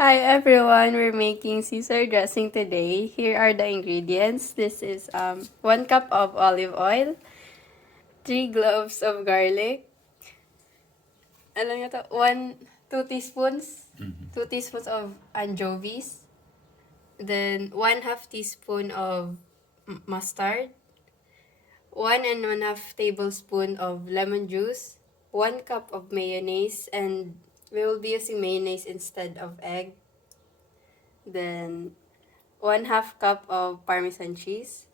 Hi everyone, we're making Caesar dressing today. Here are the ingredients. This is 1 cup of olive oil, 3 cloves of garlic, alam niyo to, 2 teaspoons, 2 teaspoons of anchovies, then 1/2 teaspoon of mustard, 1 1/2 tablespoon of lemon juice, 1 cup of mayonnaise, and we will be using mayonnaise instead of egg. Then 1/2 cup of Parmesan cheese,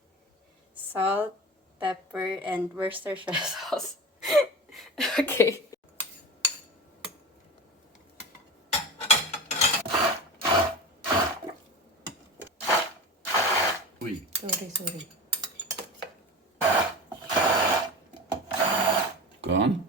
salt, pepper, and Worcestershire sauce. Okay. Uy, Sorry. gone?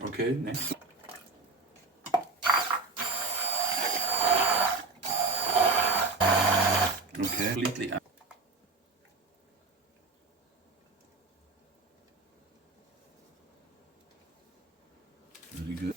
Okay, next. Okay, completely. Very good.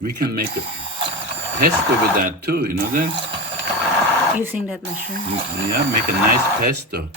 We can make a pesto with that too, you know that? Using that mushroom. Yeah, make a nice pesto.